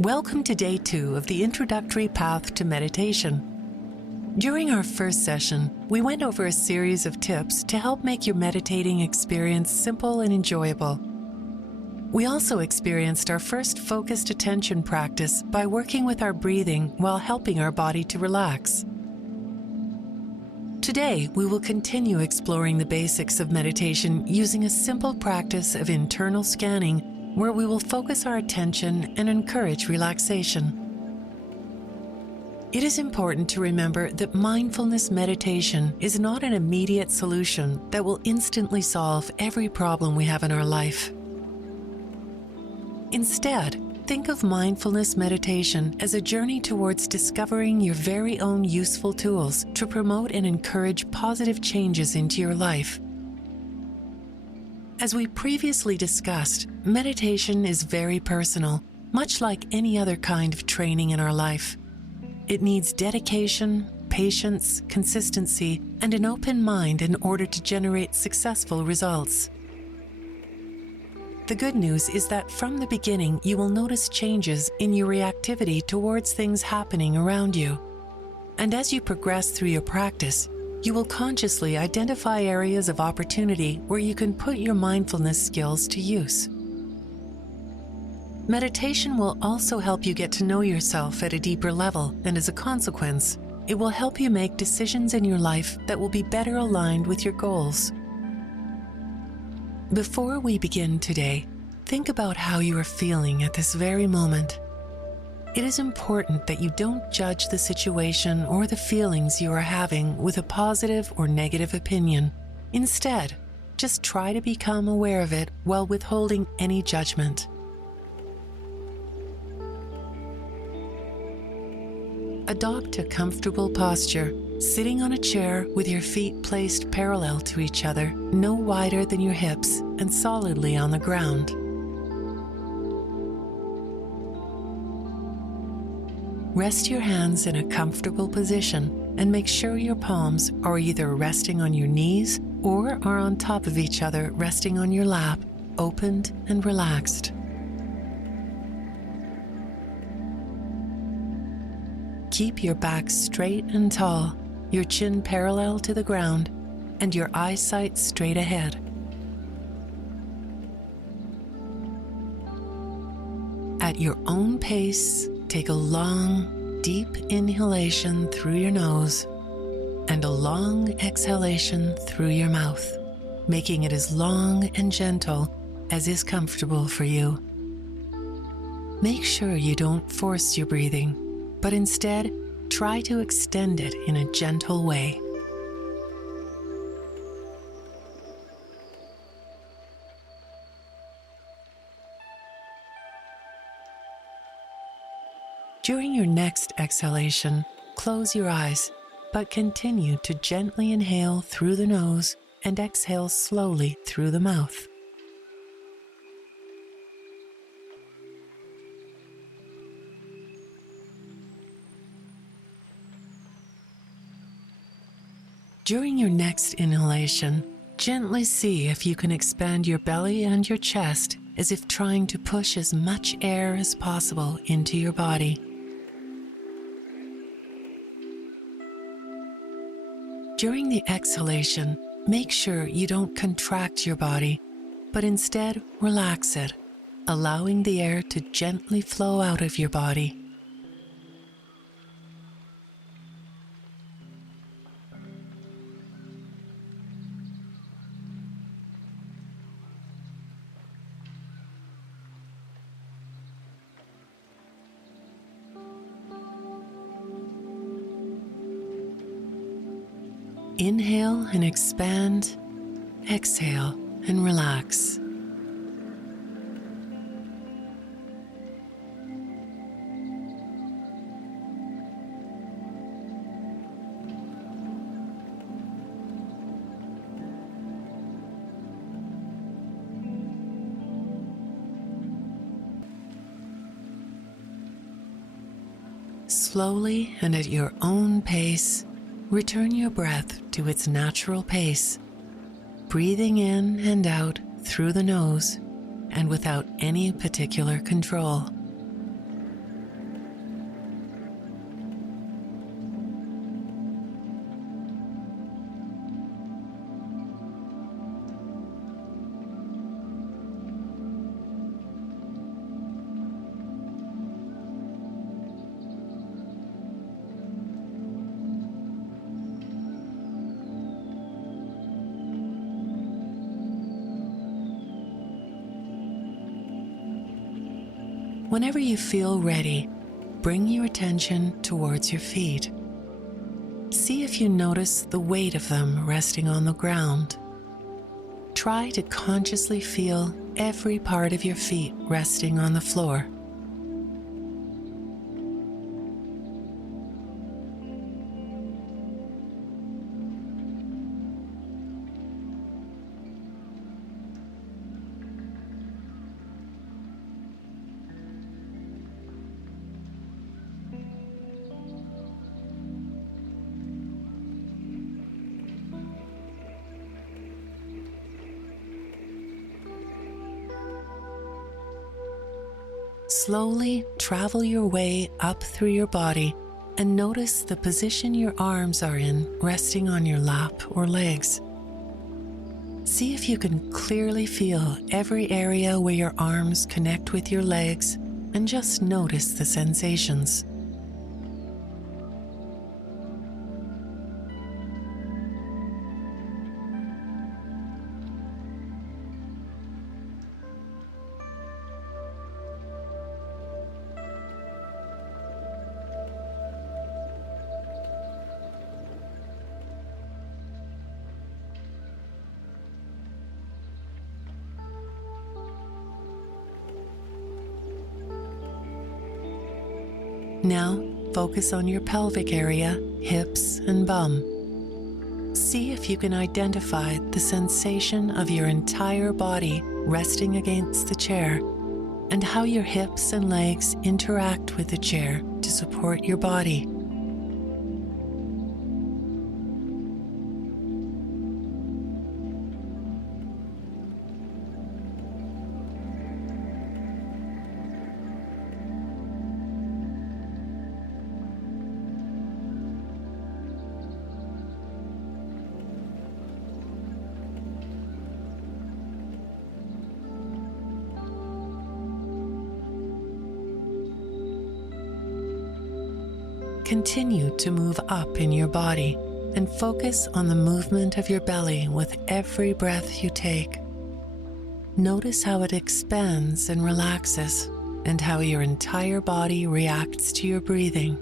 Welcome to Day 2 of the Introductory Path to Meditation. During our first session, we went over a series of tips to help make your meditating experience simple and enjoyable. We also experienced our first focused attention practice by working with our breathing while helping our body to relax. Today, we will continue exploring the basics of meditation using a simple practice of internal scanning where we will focus our attention and encourage relaxation. It is important to remember that mindfulness meditation is not an immediate solution that will instantly solve every problem we have in our life. Instead, think of mindfulness meditation as a journey towards discovering your very own useful tools to promote and encourage positive changes into your life. As we previously discussed, meditation is very personal, much like any other kind of training in our life. It needs dedication, patience, consistency, and an open mind in order to generate successful results. The good news is that from the beginning, you will notice changes in your reactivity towards things happening around you. And as you progress through your practice, you will consciously identify areas of opportunity where you can put your mindfulness skills to use. Meditation will also help you get to know yourself at a deeper level, and as a consequence, it will help you make decisions in your life that will be better aligned with your goals. Before we begin today, think about how you are feeling at this very moment. It is important that you don't judge the situation or the feelings you are having with a positive or negative opinion. Instead, just try to become aware of it while withholding any judgment. Adopt a comfortable posture, sitting on a chair with your feet placed parallel to each other, no wider than your hips, and solidly on the ground. Rest your hands in a comfortable position and make sure your palms are either resting on your knees or are on top of each other, resting on your lap, opened and relaxed. Keep your back straight and tall, your chin parallel to the ground, and your eyesight straight ahead. At your own pace, take a long, deep inhalation through your nose and a long exhalation through your mouth, making it as long and gentle as is comfortable for you. Make sure you don't force your breathing, but instead try to extend it in a gentle way. During your next exhalation, close your eyes, but continue to gently inhale through the nose and exhale slowly through the mouth. During your next inhalation, gently see if you can expand your belly and your chest as if trying to push as much air as possible into your body. During the exhalation, make sure you don't contract your body, but instead relax it, allowing the air to gently flow out of your body. Inhale and expand, exhale and relax. Slowly and at your own pace, return your breath to its natural pace, breathing in and out through the nose and without any particular control. Whenever you feel ready, bring your attention towards your feet. See if you notice the weight of them resting on the ground. Try to consciously feel every part of your feet resting on the floor. Slowly travel your way up through your body and notice the position your arms are in resting on your lap or legs. See if you can clearly feel every area where your arms connect with your legs and just notice the sensations. Now, focus on your pelvic area, hips, and bum. See if you can identify the sensation of your entire body resting against the chair and how your hips and legs interact with the chair to support your body. Continue to move up in your body and focus on the movement of your belly with every breath you take. Notice how it expands and relaxes and how your entire body reacts to your breathing.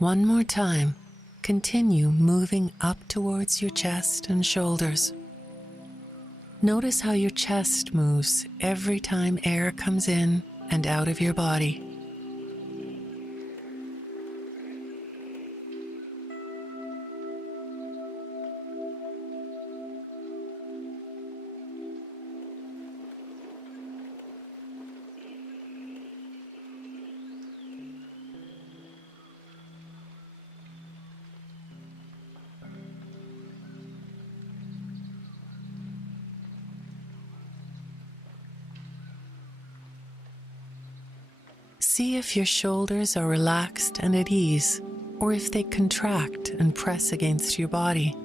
One more time, continue moving up towards your chest and shoulders. Notice how your chest moves every time air comes in and out of your body. See if your shoulders are relaxed and at ease, or if they contract and press against your body.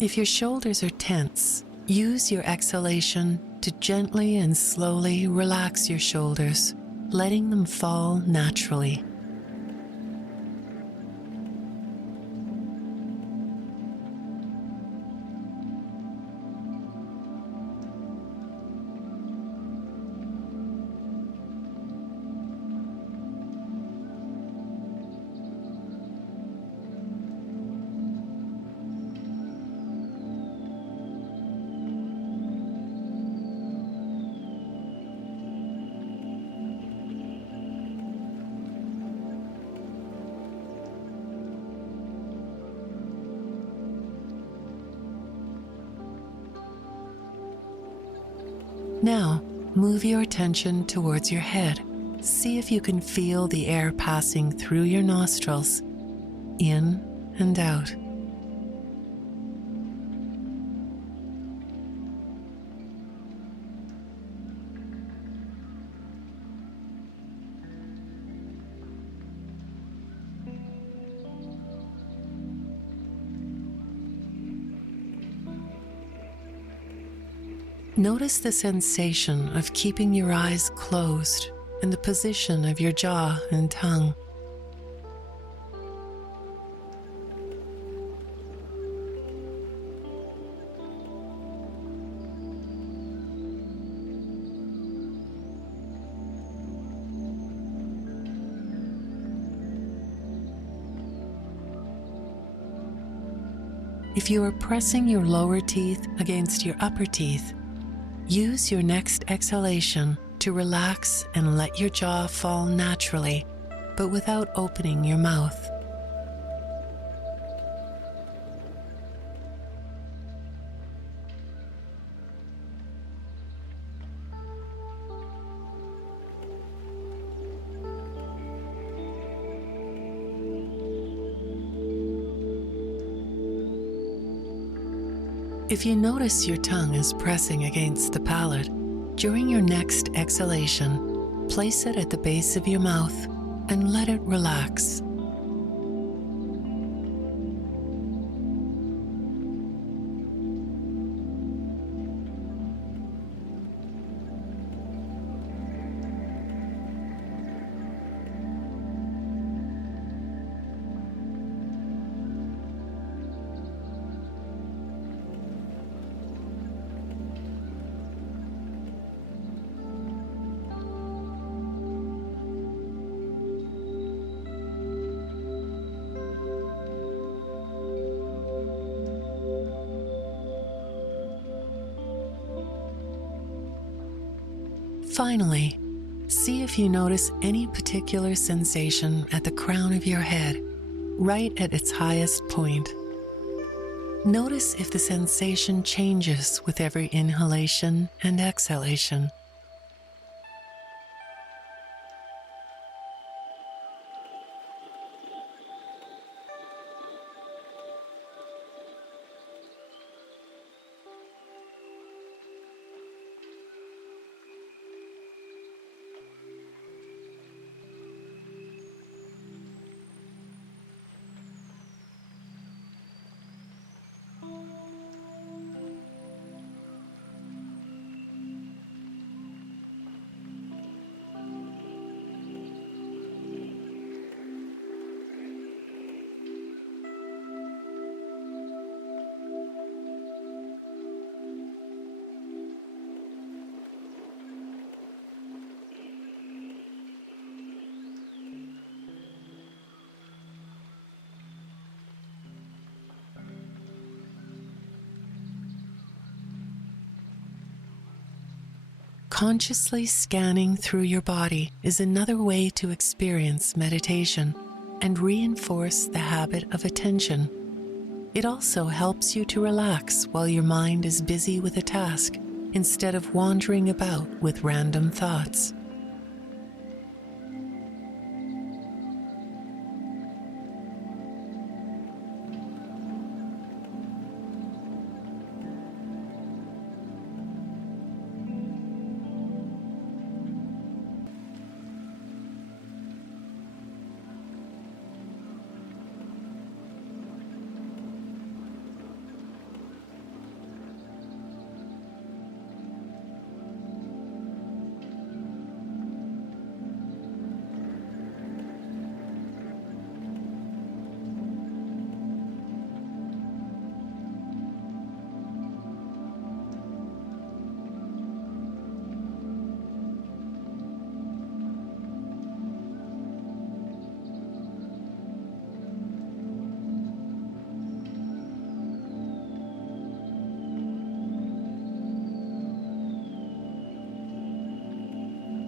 If your shoulders are tense, use your exhalation to gently and slowly relax your shoulders, letting them fall naturally. Now, move your attention towards your head. See if you can feel the air passing through your nostrils, in and out. Notice the sensation of keeping your eyes closed and the position of your jaw and tongue. If you are pressing your lower teeth against your upper teeth, use your next exhalation to relax and let your jaw fall naturally, but without opening your mouth. If you notice your tongue is pressing against the palate, during your next exhalation, place it at the base of your mouth and let it relax. Finally, see if you notice any particular sensation at the crown of your head, right at its highest point. Notice if the sensation changes with every inhalation and exhalation. Consciously scanning through your body is another way to experience meditation and reinforce the habit of attention. It also helps you to relax while your mind is busy with a task instead of wandering about with random thoughts.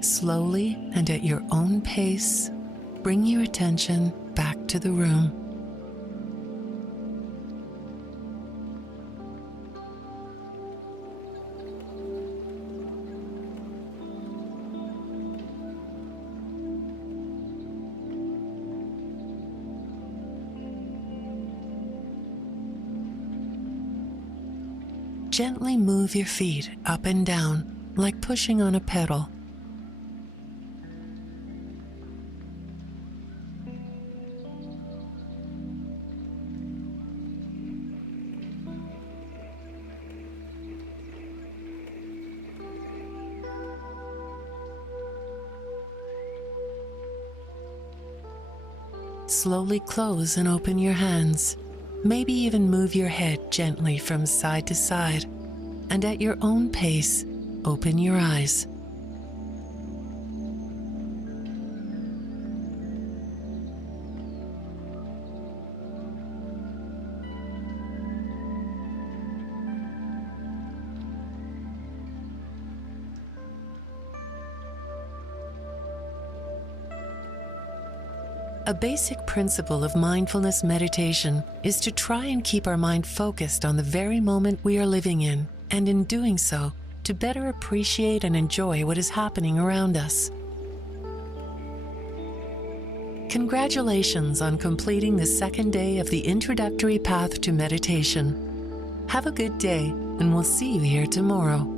Slowly and at your own pace, bring your attention back to the room. gently move your feet up and down like pushing on a pedal. Slowly close and open your hands. Maybe even move your head gently from side to side, and at your own pace, open your eyes. A basic principle of mindfulness meditation is to try and keep our mind focused on the very moment we are living in, and in doing so, to better appreciate and enjoy what is happening around us. Congratulations on completing the second day of the introductory path to meditation. Have a good day, and we'll see you here tomorrow.